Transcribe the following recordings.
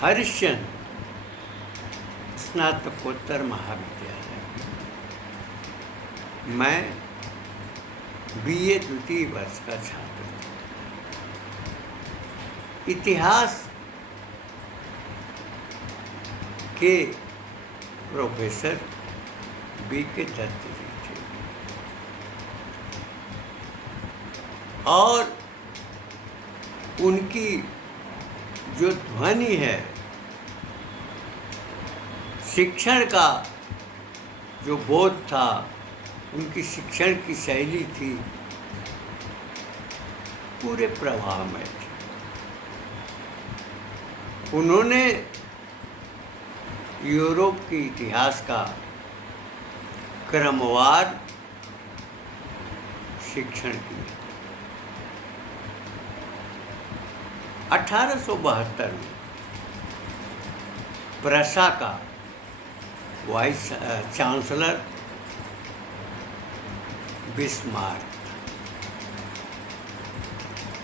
हरिश्चंद्र स्नातकोत्तर महाविद्यालय। मैं बीए द्वितीय वर्ष का छात्र था। इतिहास के प्रोफेसर B.K. दत्त जी थे और उनकी जो ध्वनि है, शिक्षण का जो बोध था, उनकी शिक्षण की शैली थी, पूरे प्रवाह में थी। उन्होंने यूरोप के इतिहास का क्रमवार शिक्षण किया। 1872 में प्रशा का वाइस चांसलर बिस्मार्क।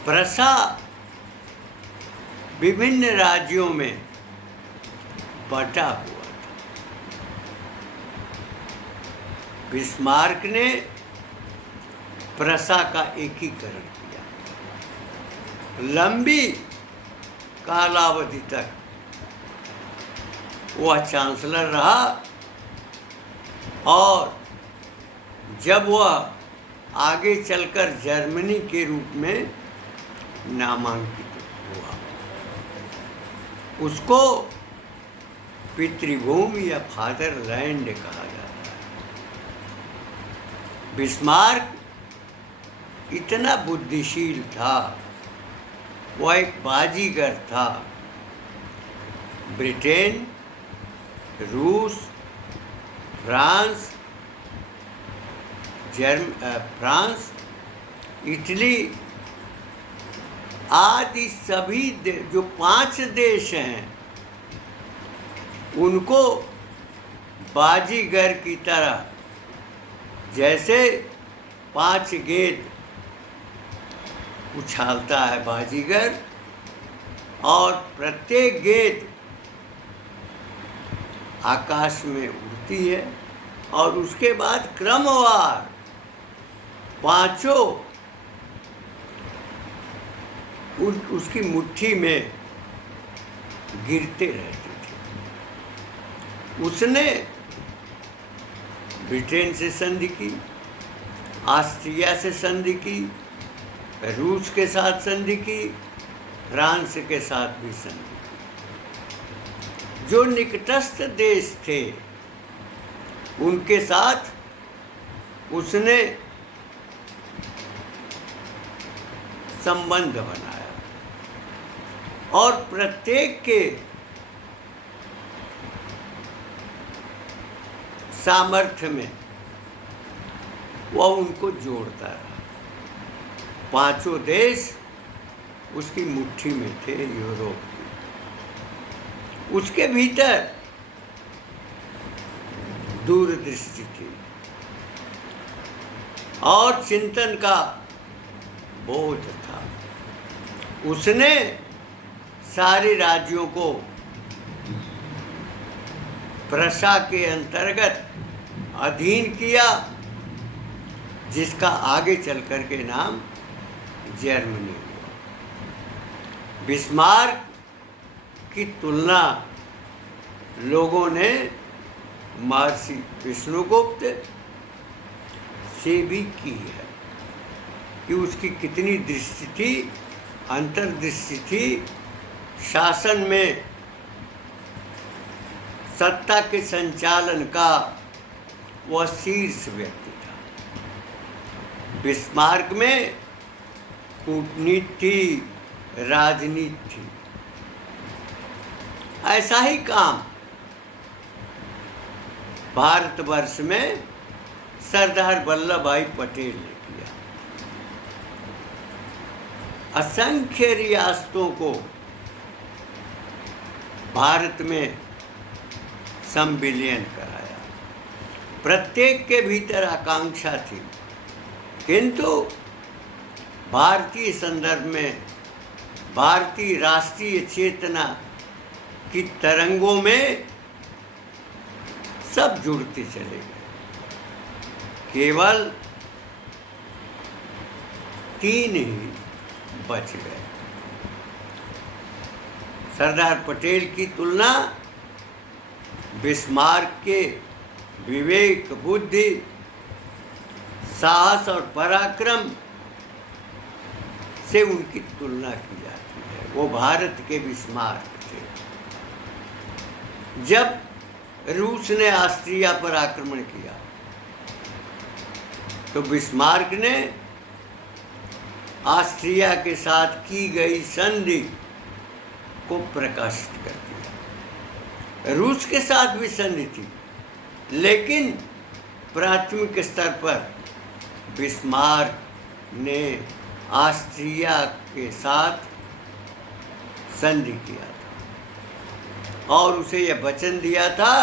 प्रशा विभिन्न राज्यों में बटा हुआ था। बिस्मार्क ने प्रशा का एकीकरण किया। लंबी कालावधि तक वह चांसलर रहा और जब वह आगे चलकर जर्मनी के रूप में नामांकित हुआ, उसको पितृभूमि या फादरलैंड कहा जाता है। बिस्मार्क इतना बुद्धिशील था, वह एक बाजीगर था। ब्रिटेन, रूस, फ्रांस, इटली आदि सभी जो 5 देश हैं, उनको बाजीगर की तरह, जैसे 5 गेंद उछालता है बाजीगर और प्रत्येक गेंद आकाश में उड़ती है और उसके बाद क्रमवार 5 उसकी मुट्ठी में गिरते रहते थे। उसने ब्रिटेन से संधि की, ऑस्ट्रिया से संधि की, रूस के साथ संधि की, फ्रांस के साथ भी संधि की। जो निकटस्थ देश थे उनके साथ उसने संबंध बनाया और प्रत्येक के सामर्थ्य में वह उनको जोड़ता रहा। 5 देश उसकी मुट्ठी में थे यूरोप की। उसके भीतर दूरदृष्टि थी और चिंतन का बोध था। उसने सारे राज्यों को प्रशा के अंतर्गत अधीन किया, जिसका आगे चलकर के नाम जर्मनी हुआ। बिस्मार्क की तुलना लोगों ने महर्षि विष्णुगुप्त से भी की है कि उसकी कितनी दृष्टि थी, अंतर्दृष्टि थी। शासन में सत्ता के संचालन का वह शीर्ष व्यक्ति था। बिस्मार्क में कूटनीति थी, राजनीति थी। ऐसा ही काम भारतवर्ष में सरदार वल्लभ भाई पटेल ने किया। असंख्य रियासतों को भारत में संविलियन कराया। प्रत्येक के भीतर आकांक्षा थी, किंतु भारतीय संदर्भ में भारतीय राष्ट्रीय चेतना कि तरंगों में सब जुड़ते चले गए। केवल 3 ही बच गए। सरदार पटेल की तुलना बिस्मार्क के विवेक, बुद्धि, साहस और पराक्रम से उनकी तुलना की जाती है। वो भारत के बिस्मार्क थे। जब रूस ने ऑस्ट्रिया पर आक्रमण किया तो बिस्मार्क ने ऑस्ट्रिया के साथ की गई संधि को प्रकाशित कर दिया। रूस के साथ भी संधि थी, लेकिन प्राथमिक स्तर पर बिस्मार्क ने ऑस्ट्रिया के साथ संधि किया था और उसे यह वचन दिया था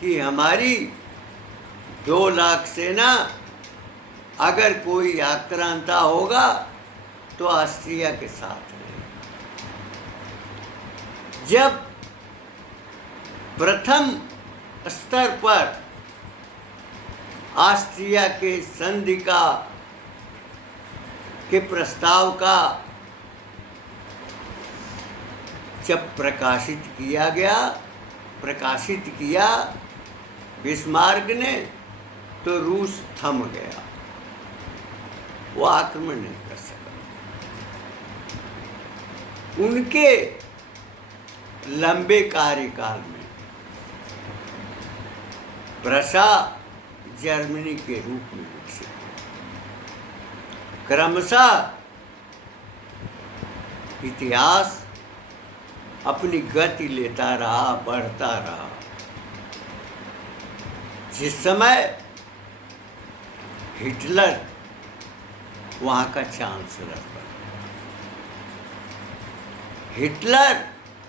कि हमारी 2 लाख सेना अगर कोई आक्रांता होगा तो ऑस्ट्रिया के साथ रहेगी। जब प्रथम स्तर पर ऑस्ट्रिया के संधि के प्रस्ताव का जब प्रकाशित किया बिस्मार्क ने, तो रूस थम गया। वो आक्रमण नहीं कर सका। उनके लंबे कार्यकाल में प्रशा जर्मनी के रूप में विकसित हुआ। क्रमशः इतिहास अपनी गति लेता रहा, बढ़ता रहा। जिस समय हिटलर वहाँ का चांसलर बना, हिटलर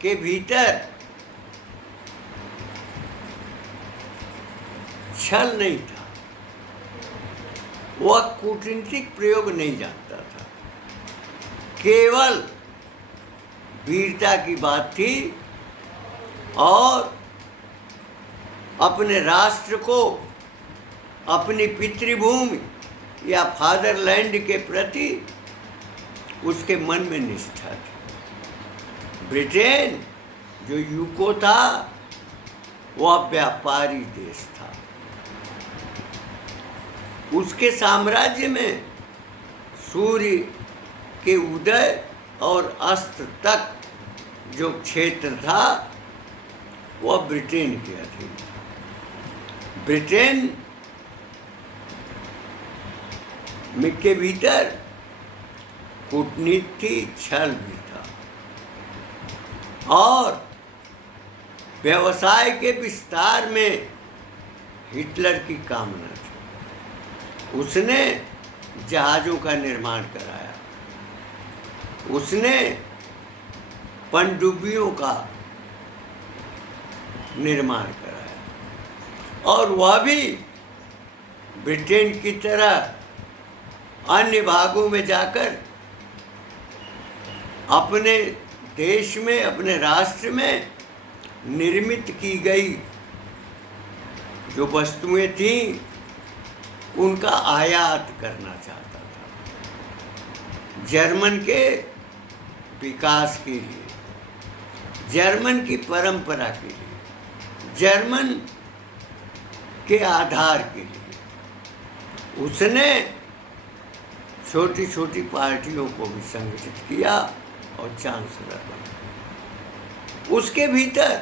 के भीतर छल नहीं था। वह कूटनीतिक प्रयोग नहीं जानता था, केवल वीरता की बात थी और अपने राष्ट्र को, अपनी पितृभूमि या फादरलैंड के प्रति उसके मन में निष्ठा थी। ब्रिटेन जो यूको था वह व्यापारी देश था। उसके साम्राज्य में सूर्य के उदय और अस्त तक जो क्षेत्र था वह ब्रिटेन के अधीन था। ब्रिटेन के भीतर कूटनीति थी, छल भी था और व्यवसाय के विस्तार में हिटलर की कामना थी। उसने जहाज़ों का निर्माण कराया, उसने पनडुब्बियों का निर्माण कराया और वह भी ब्रिटेन की तरह अन्य भागों में जाकर अपने देश में, अपने राष्ट्र में निर्मित की गई जो वस्तुएं थीं उनका आयात करना चाहता था। जर्मन के विकास के लिए, जर्मन की परंपरा के लिए, जर्मन के आधार के लिए उसने छोटी छोटी पार्टियों को भी संगठित किया और चांसलर बना। उसके भीतर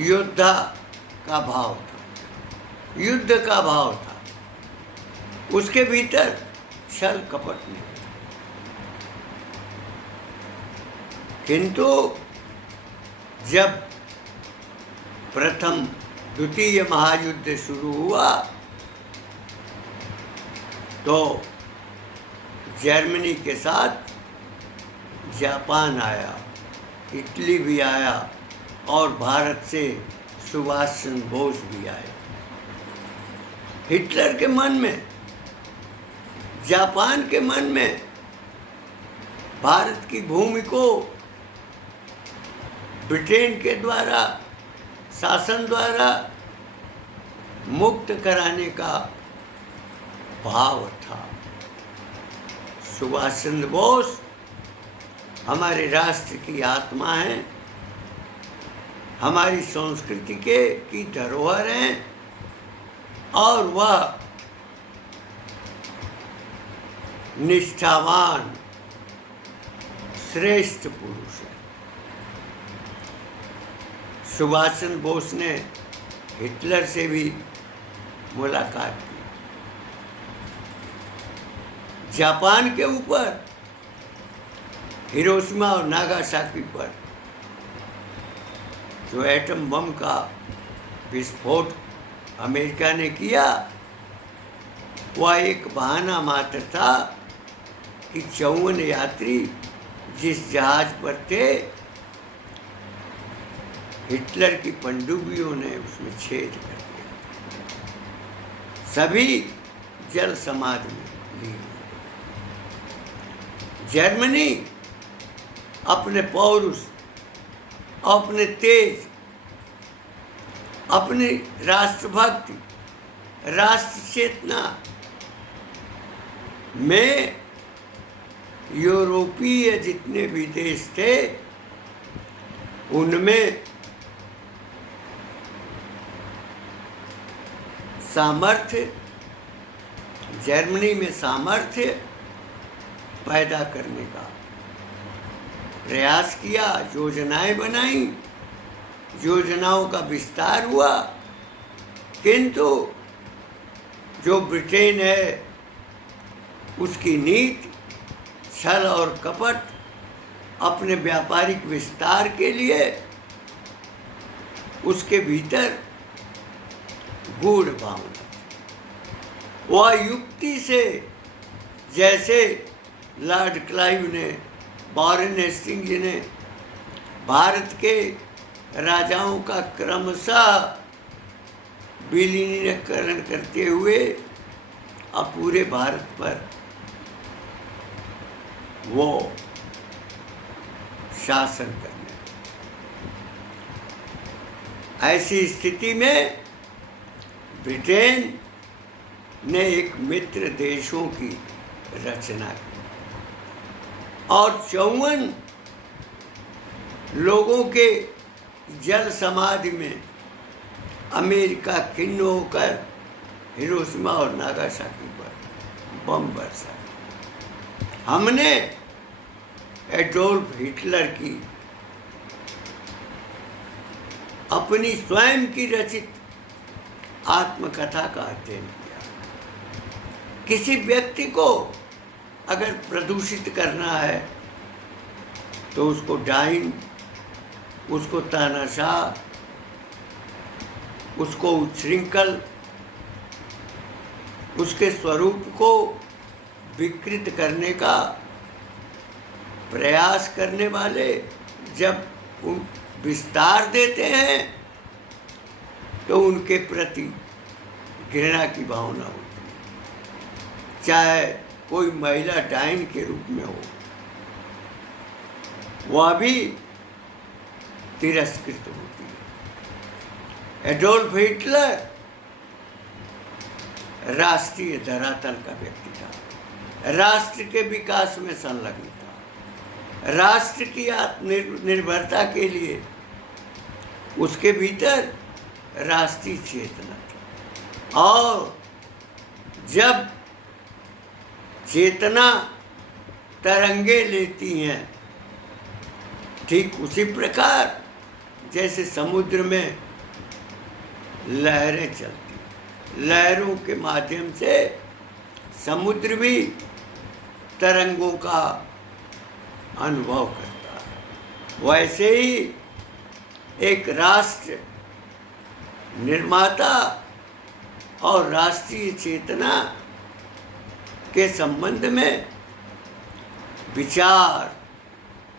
योद्धा का भाव था, युद्ध का भाव था। उसके भीतर छल कपट नहीं था। किंतु जब प्रथम द्वितीय महायुद्ध शुरू हुआ तो जर्मनी के साथ जापान आया, इटली भी आया और भारत से सुभाष चंद्र बोस भी आए। हिटलर के मन में, जापान के मन में भारत की भूमि को ब्रिटेन के द्वारा शासन द्वारा मुक्त कराने का भाव था। सुभाष चंद्र बोस हमारे राष्ट्र की आत्मा हैं, हमारी संस्कृति की धरोहर हैं और वह निष्ठावान श्रेष्ठ पुरुष है। सुभाष चंद्र बोस ने हिटलर से भी मुलाकात की। जापान के ऊपर हिरोशिमा और नागासाकी पर जो एटम बम का विस्फोट अमेरिका ने किया, वह एक बहाना मात्र था कि 54 यात्री जिस जहाज पर थे, हिटलर की पनडुब्बियों ने उसमें छेद कर दिया। सभी जल समाधि में लीन। जर्मनी अपने पौरुष, अपने तेज, अपनी राष्ट्रभक्ति, राष्ट्र चेतना में यूरोपीय जितने भी देश थे, उनमें सामर्थ्य, जर्मनी में सामर्थ्य पैदा करने का प्रयास किया, योजनाएं बनाई, योजनाओं का विस्तार हुआ। किंतु जो ब्रिटेन है, उसकी नीति छल और कपट अपने व्यापारिक विस्तार के लिए उसके भीतर गूढ़ भावना, वह युक्ति से, जैसे लॉर्ड क्लाइव ने, वॉरेन हेस्टिंग्स ने भारत के राजाओं का क्रमशः विलीनीकरण करते हुए अब पूरे भारत पर वो शासन करने। ऐसी स्थिति में ब्रिटेन ने एक मित्र देशों की रचना की और 54 लोगों के जल समाधि में अमेरिका खिन्न होकर हिरोशिमा और नागासाकी पर बम बरसा। हमने एडोल्फ हिटलर की अपनी स्वयं की रचित आत्मकथा का अध्ययन किया। किसी व्यक्ति को अगर प्रदूषित करना है तो उसको डाइन, उसको तानाशाह, उसको उच्छृंखल, उसके स्वरूप को विकृत करने का प्रयास करने वाले जब उन विस्तार देते हैं तो उनके प्रति घृणा की भावना होती है, चाहे कोई महिला डाइन के रूप में हो, वह भी तिरस्कृत होती है। एडोल्फ हिटलर राष्ट्रीय धरातल का व्यक्ति था, राष्ट्र के विकास में संलग्न था, राष्ट्र की आत्मनिर्भरता के लिए उसके भीतर राष्ट्रीय चेतना थी। और जब चेतना तरंगे लेती हैं, ठीक उसी प्रकार जैसे समुद्र में लहरें चलती, लहरों के माध्यम से समुद्र भी तरंगों का अनुभव करता है, वैसे ही एक राष्ट्र निर्माता और राष्ट्रीय चेतना के संबंध में विचार,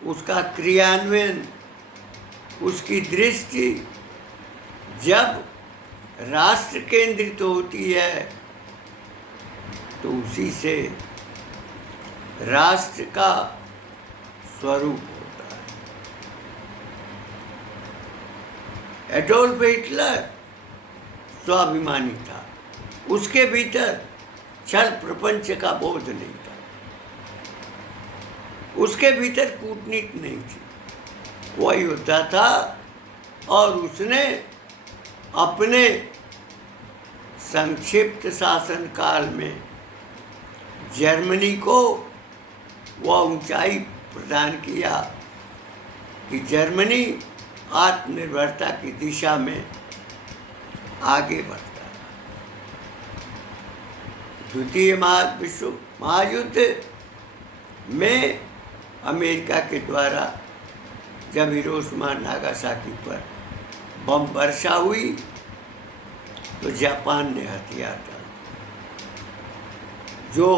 उसका क्रियान्वयन, उसकी दृष्टि जब राष्ट्र केंद्रित होती है तो उसी से राष्ट्र का स्वरूप होता है। एडोल्फ हिटलर स्वाभिमानी था, उसके भीतर छल प्रपंच का बोध नहीं था, उसके भीतर कूटनीति नहीं थी, वह योद्धा था और उसने अपने संक्षिप्त शासन काल में जर्मनी को वह ऊंचाई प्रदान किया कि जर्मनी आत्मनिर्भरता की दिशा में आगे बढ़ता रहा। द्वितीय विश्व महायुद्ध में अमेरिका के द्वारा जब हिरोशिमा नागासाकी पर बम वर्षा हुई तो जापान ने हथियार डाल दिया। जो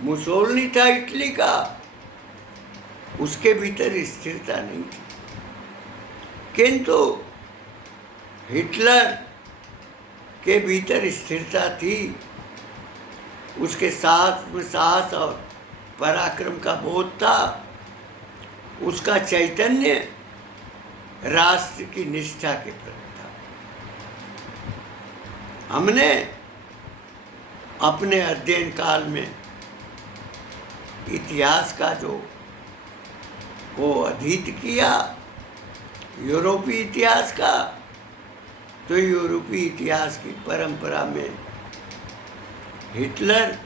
मुसोलिनी था इटली का, उसके भीतर स्थिरता नहीं थी, किंतु हिटलर के भीतर स्थिरता थी। उसके साहस और पराक्रम का बोध था, उसका चैतन्य राष्ट्र की निष्ठा के प्रति था। हमने अपने अध्ययन काल में इतिहास का जो वो अधीत किया, यूरोपीय इतिहास का, तो यूरोपीय इतिहास की परंपरा में हिटलर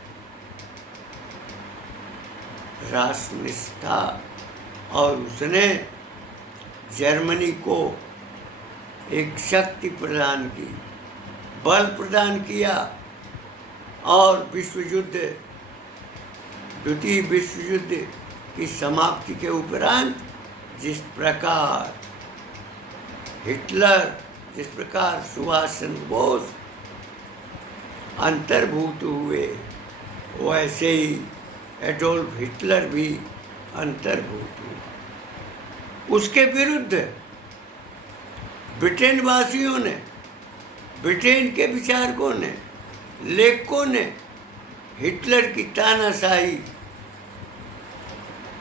राष्ट्रनिष्ठ था और उसने जर्मनी को एक शक्ति प्रदान की, बल प्रदान किया और द्वितीय विश्व युद्ध की समाप्ति के उपरांत जिस प्रकार हिटलर, जिस प्रकार सुभाष चंद्र बोस अंतर्भूत हुए, वैसे ही एडोल्फ हिटलर भी अंतर्भूत हुआ। उसके विरुद्ध ब्रिटेन वासियों ने, ब्रिटेन के विचारकों ने, लेखकों ने हिटलर की तानाशाही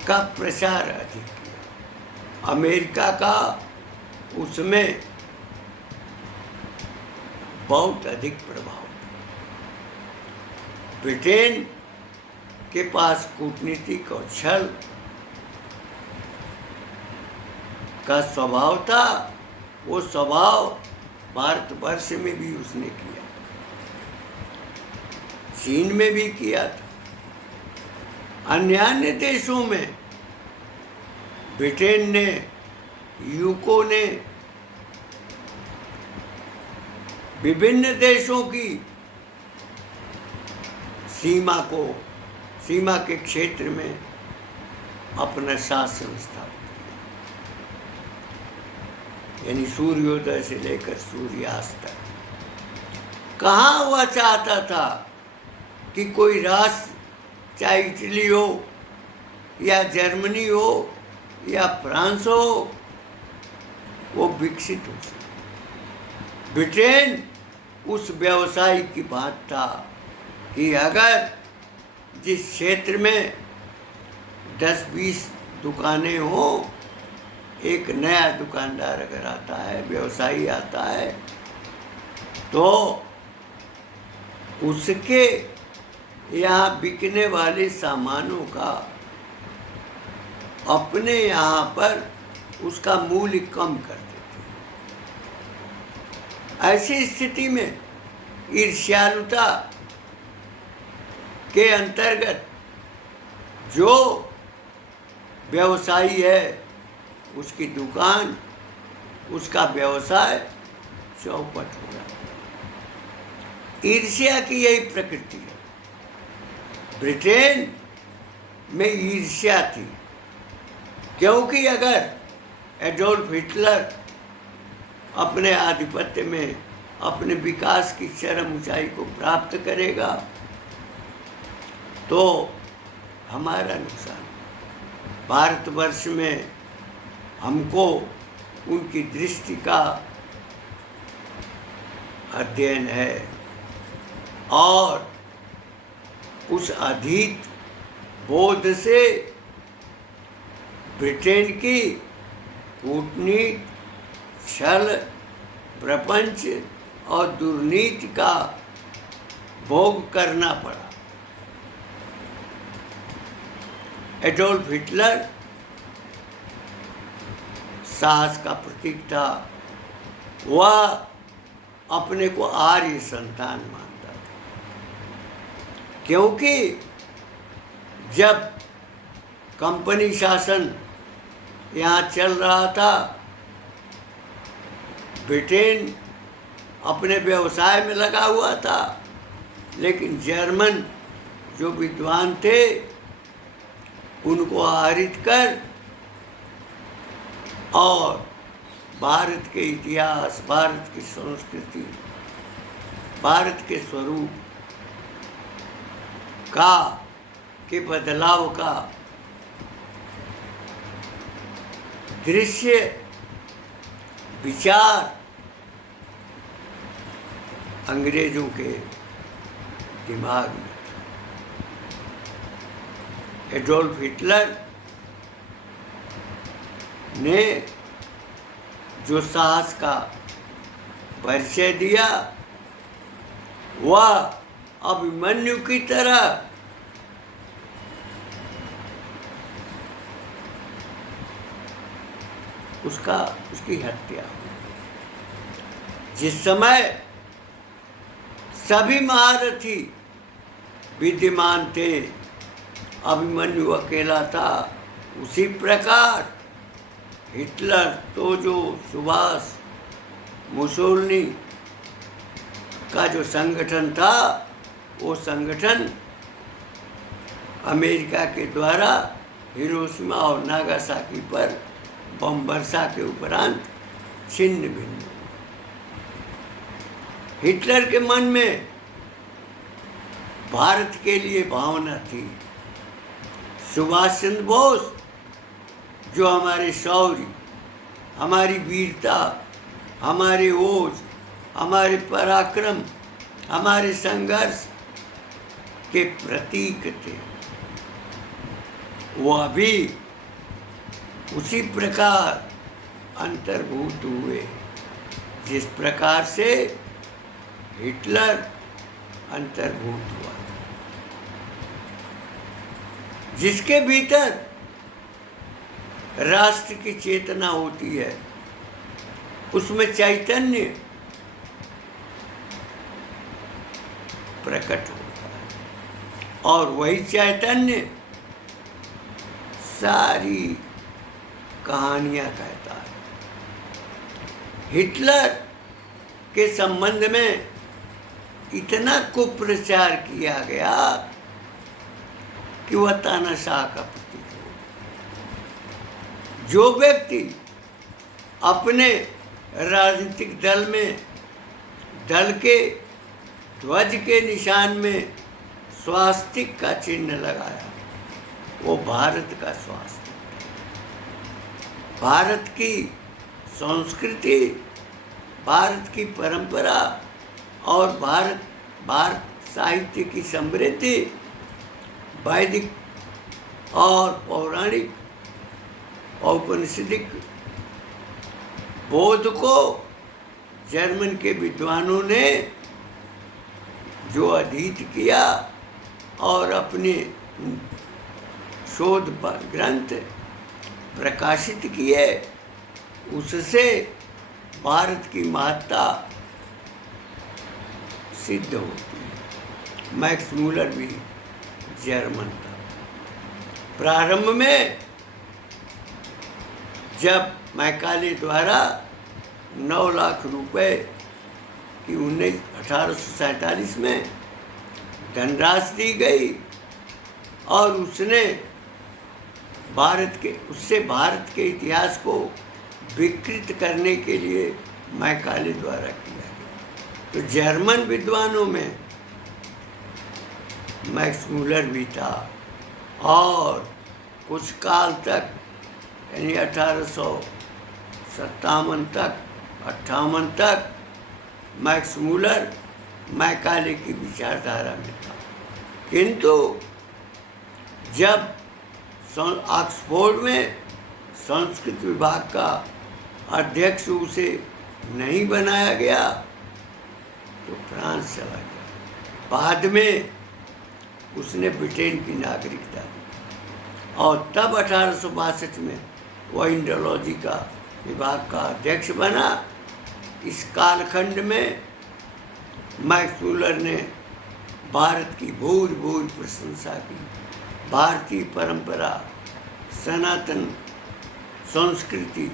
का प्रचार अधिक किया। अमेरिका का उसमें बहुत अधिक प्रभाव था। ब्रिटेन के पास कूटनीतिक और छल का स्वभाव था, वो स्वभाव भारतवर्ष में भी उसने किया, चीन में भी किया था, अन्य देशों में ब्रिटेन ने, यूको ने विभिन्न देशों की सीमा के क्षेत्र में अपना शासन स्थापित किया, यानी सूर्योदय से लेकर सूर्यास्त तक। कहाँ वह चाहता था कि कोई राष्ट्र, चाहे इटली हो या जर्मनी हो या फ्रांस हो, वो विकसित हो सके। ब्रिटेन उस व्यवसाय की बात था कि अगर जिस क्षेत्र में 10-20 दुकानें हों, एक नया दुकानदार अगर आता है, व्यवसायी आता है, तो उसके यहाँ बिकने वाले सामानों का अपने यहाँ पर उसका मूल्य कम कर देते। ऐसी स्थिति में ईर्ष्यालुता के अंतर्गत जो व्यवसायी है, उसकी दुकान, उसका व्यवसाय चौपट हो जाता है। ईर्ष्या की यही प्रकृति है। ब्रिटेन में ईर्ष्या थी, क्योंकि अगर एडोल्फ हिटलर अपने आधिपत्य में अपने विकास की चरम ऊंचाई को प्राप्त करेगा तो हमारा नुकसान। भारतवर्ष में हमको उनकी दृष्टि का अध्ययन है और उस अधीत बोध से ब्रिटेन की कूटनीति, छल प्रपंच और दुर्नीति का भोग करना पड़ा। एडोल्फ हिटलर साहस का प्रतीक था। वह अपने को आर्य संतान मानता था, क्योंकि जब कंपनी शासन यहाँ चल रहा था, ब्रिटेन अपने व्यवसाय में लगा हुआ था, लेकिन जर्मन जो विद्वान थे उनको आहरित कर और भारत के इतिहास, भारत की संस्कृति, भारत के स्वरूप के बदलाव का दृश्य विचार अंग्रेजों के दिमाग में था। एडोल्फ हिटलर ने जो साहस का परिचय दिया, वह अभिमन्यु की तरह उसकी हत्या हुई। जिस समय सभी महारथी विद्यमान थे, अभिमन्यु अकेला था, उसी प्रकार हिटलर, तोजो, सुभाष, मुसोलिनी का जो संगठन था, वो संगठन अमेरिका के द्वारा हिरोशिमा और नागासाकी पर बम वर्षा के उपरांत छिन्न भिन्न हुआ। हिटलर के मन में भारत के लिए भावना थी। सुभाष चंद्र बोस जो हमारे शौर्य, हमारी वीरता, हमारे ओज, हमारे पराक्रम, हमारे संघर्ष के प्रतीक थे, वो अभी उसी प्रकार अंतर्भूत हुए जिस प्रकार से हिटलर अंतर्भूत हुआ, जिसके भीतर राष्ट्र की चेतना होती है, उसमें चैतन्य प्रकट होता है और वही चैतन्य सारी कहानियां कहता है। हिटलर के संबंध में इतना कुप्रचार किया गया कि वह तानाशाह का प्रतीक हो गया। जो व्यक्ति अपने राजनीतिक दल में, दल के ध्वज के निशान में स्वास्तिक का चिन्ह लगाया, वो भारत का स्वास्तिक, भारत की संस्कृति, भारत की परंपरा और भारत साहित्य की समृद्धि, वैदिक और पौराणिक औपनिषदिक बोध को जर्मन के विद्वानों ने जो अधीत किया और अपने शोध ग्रंथ प्रकाशित किए, उससे भारत की महत्ता सिद्ध होती है। मैक्स मूलर भी जर्मन था। प्रारंभ में जब मैकाले द्वारा 9 लाख रुपए की 1847 में धनराशि दी गई और उससे भारत के इतिहास को विकृत करने के लिए मैकाले द्वारा किया गया। तो जर्मन विद्वानों में मैक्स मूलर भी था और कुछ काल तक, यानी 1857 तक, 58 तक मैक्स मूलर मैकाले की विचारधारा में था। किंतु जब ऑक्सफोर्ड में संस्कृत विभाग का अध्यक्ष उसे नहीं बनाया गया तो फ्रांस चला गया। बाद में उसने ब्रिटेन की नागरिकता दी और तब 1862 में वह इंडोलॉजी का विभाग का अध्यक्ष बना। इस कालखंड में मैक्स मुलर ने भारत की भूरि भूरि प्रशंसा की। भारतीय परंपरा, सनातन संस्कृति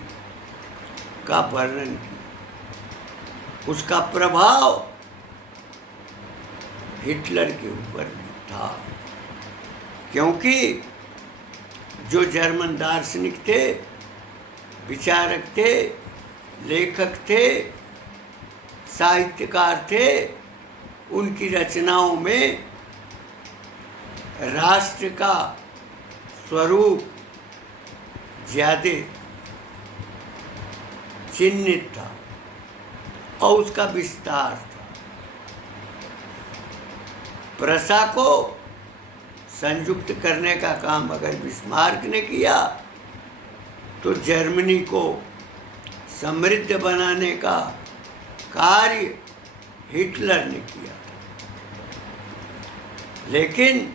का वर्णन किया। उसका प्रभाव हिटलर के ऊपर भी था, क्योंकि जो जर्मन दार्शनिक थे, विचारक थे, लेखक थे, साहित्यकार थे, उनकी रचनाओं में राष्ट्र का स्वरूप ज्यादा चिन्हित था और उसका विस्तार था। प्रसा को संयुक्त करने का काम अगर बिस्मार्क ने किया तो जर्मनी को समृद्ध बनाने का कार्य हिटलर ने किया था। लेकिन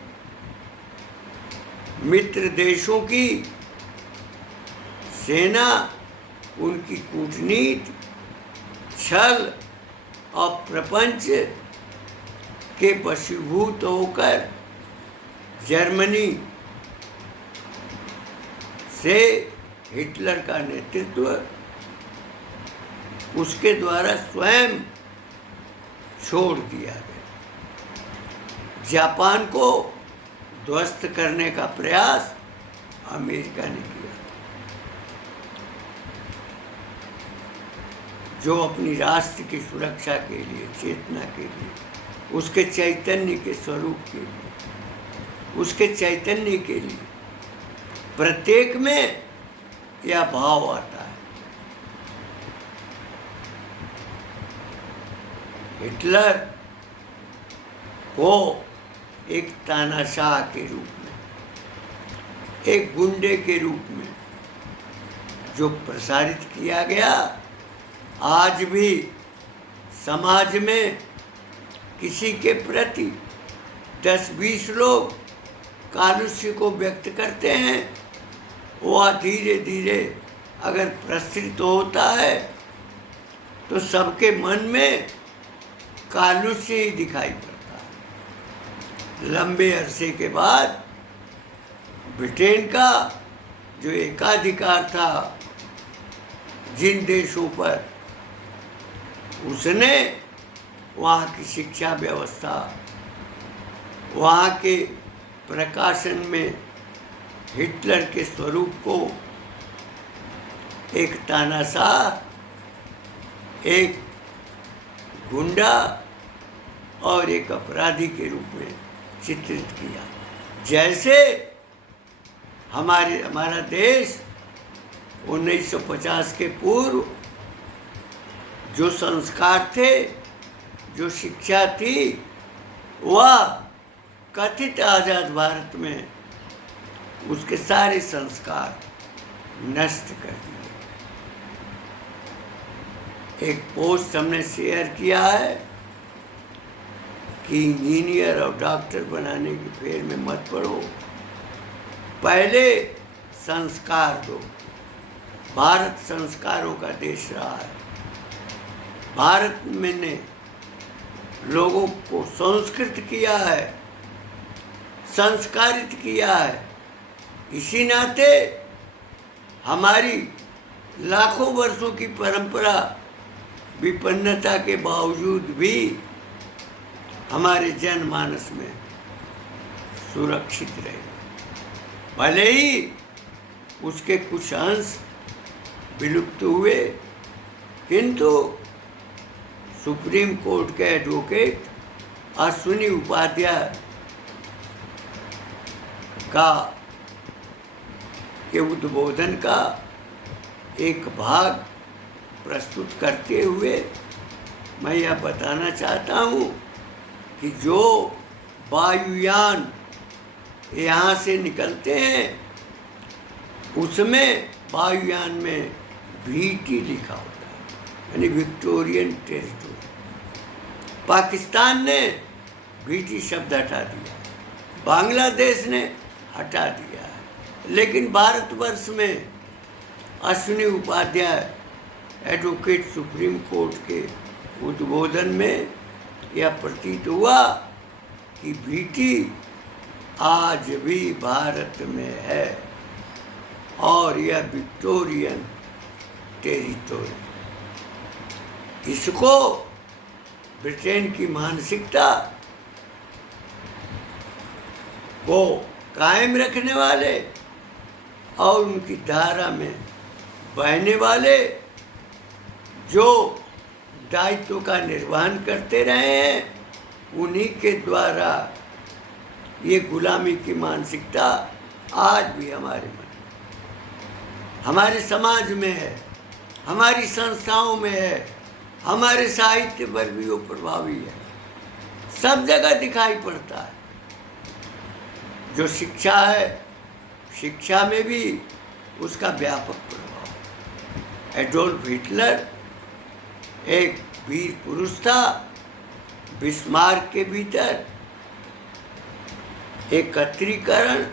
मित्र देशों की सेना, उनकी कूटनीति, छल और प्रपंच के वशीभूत होकर जर्मनी से हिटलर का नेतृत्व उसके द्वारा स्वयं छोड़ दिया गया। जापान को ध्वस्त करने का प्रयास अमेरिका ने किया, जो अपनी राष्ट्र की सुरक्षा के लिए, चेतना के लिए, उसके चैतन्य के स्वरूप के लिए, उसके चैतन्य के लिए प्रत्येक में यह भाव आता है। हिटलर को एक तानाशाह के रूप में, एक गुंडे के रूप में जो प्रसारित किया गया, आज भी समाज में किसी के प्रति 10-20 लोग कालुष्य को व्यक्त करते हैं, वह धीरे धीरे अगर प्रसरित होता है तो सबके मन में कालुष्य ही दिखाई पड़ता है। लंबे अरसे के बाद ब्रिटेन का जो एकाधिकार था जिन देशों पर, उसने वहाँ की शिक्षा व्यवस्था, वहाँ के प्रकाशन में हिटलर के स्वरूप को एक तानाशाह, एक गुंडा और एक अपराधी के रूप में चित्रित किया। जैसे हमारा देश 1950 के पूर्व जो संस्कार थे, जो शिक्षा थी, वह कथित आज़ाद भारत में उसके सारे संस्कार नष्ट कर दिए। एक पोस्ट हमने शेयर किया है कि इंजीनियर और डॉक्टर बनाने की फेर में मत पड़ो, पहले संस्कार दो। भारत संस्कारों का देश रहा है। भारत में ने लोगों को संस्कृत किया है, संस्कारित किया है। इसी नाते हमारी लाखों वर्षों की परंपरा विपन्नता के बावजूद भी हमारे जनमानस में सुरक्षित रहे। भले ही उसके कुछ अंश विलुप्त हुए, किंतु सुप्रीम कोर्ट के एडवोकेट अश्विनी उपाध्याय का के उद्बोधन का एक भाग प्रस्तुत करते हुए मैं यह बताना चाहता हूँ कि जो वायुयान यहाँ से निकलते हैं, उसमें वायुयान में VT लिखा होता है, यानी विक्टोरियन टेरिटोरी। पाकिस्तान ने बीटी शब्द हटा दिया, बांग्लादेश ने हटा दिया है, लेकिन भारतवर्ष में Ashwini Upadhyay advocate supreme court के उद्बोधन में यह प्रतीत हुआ कि बीटी आज भी भारत में है और यह विक्टोरियन टेरिटोरी। इसको ब्रिटेन की मानसिकता को कायम रखने वाले और उनकी धारा में बहने वाले जो दायित्व का निर्वहन करते रहे हैं, उन्हीं के द्वारा ये गुलामी की मानसिकता आज भी हमारे मन, हमारे समाज में है, हमारी संस्थाओं में है, हमारे साहित्य पर भी वो प्रभावी है, सब जगह दिखाई पड़ता है। जो शिक्षा है, शिक्षा में भी उसका व्यापक प्रभाव। एडोल्फ हिटलर एक वीर पुरुष था, बिस्मार्क के भीतर एकत्रीकरण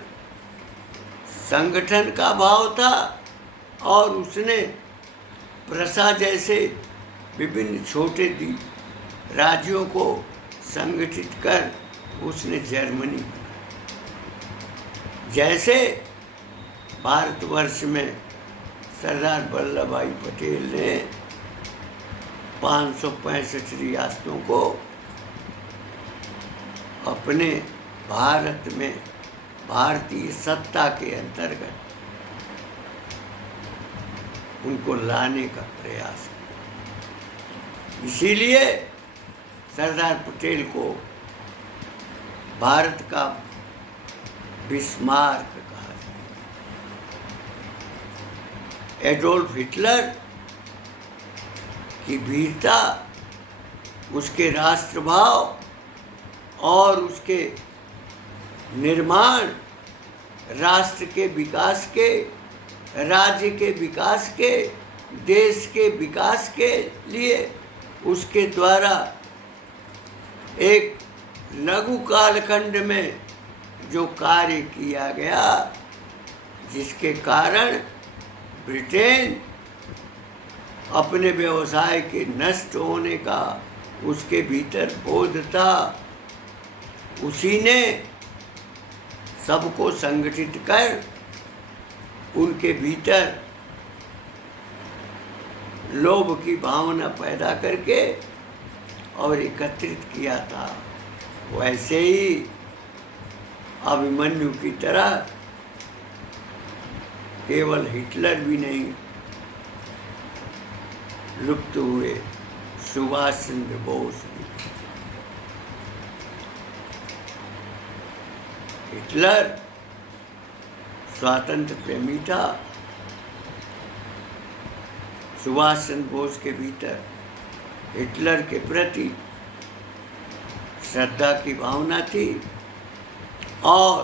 संगठन का भाव था और उसने प्रसा जैसे विभिन्न छोटे राज्यों को संगठित कर उसने जर्मनी बनाया। जैसे भारतवर्ष में सरदार वल्लभ भाई पटेल ने 565 रियासतों को अपने भारत में भारतीय सत्ता के अंतर्गत उनको लाने का प्रयास किया। इसीलिए सरदार पटेल को भारत का बिस्मार्क कहा जाता है। एडोल्फ हिटलर की वीरता, उसके राष्ट्रभाव और उसके निर्माण, राष्ट्र के विकास के, राज्य के विकास के, देश के विकास के लिए उसके द्वारा एक लघु कालखंड में जो कार्य किया गया, जिसके कारण ब्रिटेन अपने व्यवसाय के नष्ट होने का उसके भीतर बोध था, उसी ने सबको संगठित कर उनके भीतर लोभ की भावना पैदा करके और एकत्रित किया था। वैसे ही अभिमन्यु की तरह केवल हिटलर भी नहीं लुप्त हुए, सुभाष चंद्र बोस भी। हिटलर स्वातंत्र प्रेमी था, सुभाष चंद्र बोस के भीतर हिटलर के प्रति श्रद्धा की भावना थी और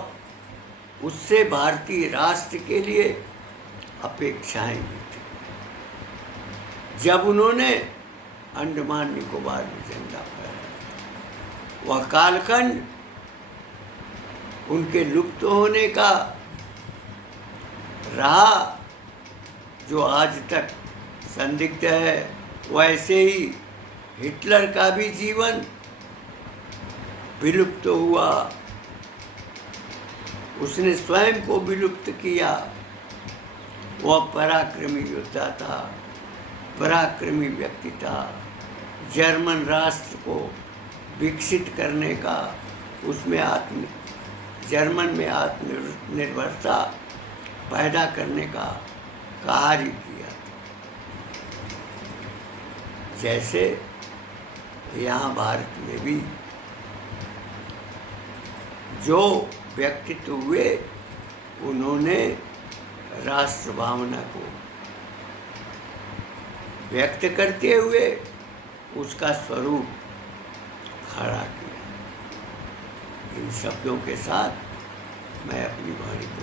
उससे भारतीय राष्ट्र के लिए अपेक्षाएं भी थी। जब उन्होंने अंडमान निकोबार में झंडा फहराया, वह कालखंड उनके लुप्त होने का रहा जो आज तक संदिग्ध है। वैसे ही हिटलर का भी जीवन विलुप्त हुआ, उसने स्वयं को विलुप्त किया। वह पराक्रमी योद्धा था, पराक्रमी व्यक्ति था, जर्मन राष्ट्र को विकसित करने का, उसमें जर्मन में आत्मनिर्भरता पैदा करने का कार्य किया था। जैसे यहाँ भारत में भी जो व्यक्तित्व हुए, उन्होंने राष्ट्र भावना को व्यक्त करते हुए उसका स्वरूप खड़ा किया। इन शब्दों के साथ मैं अपनी वाणी को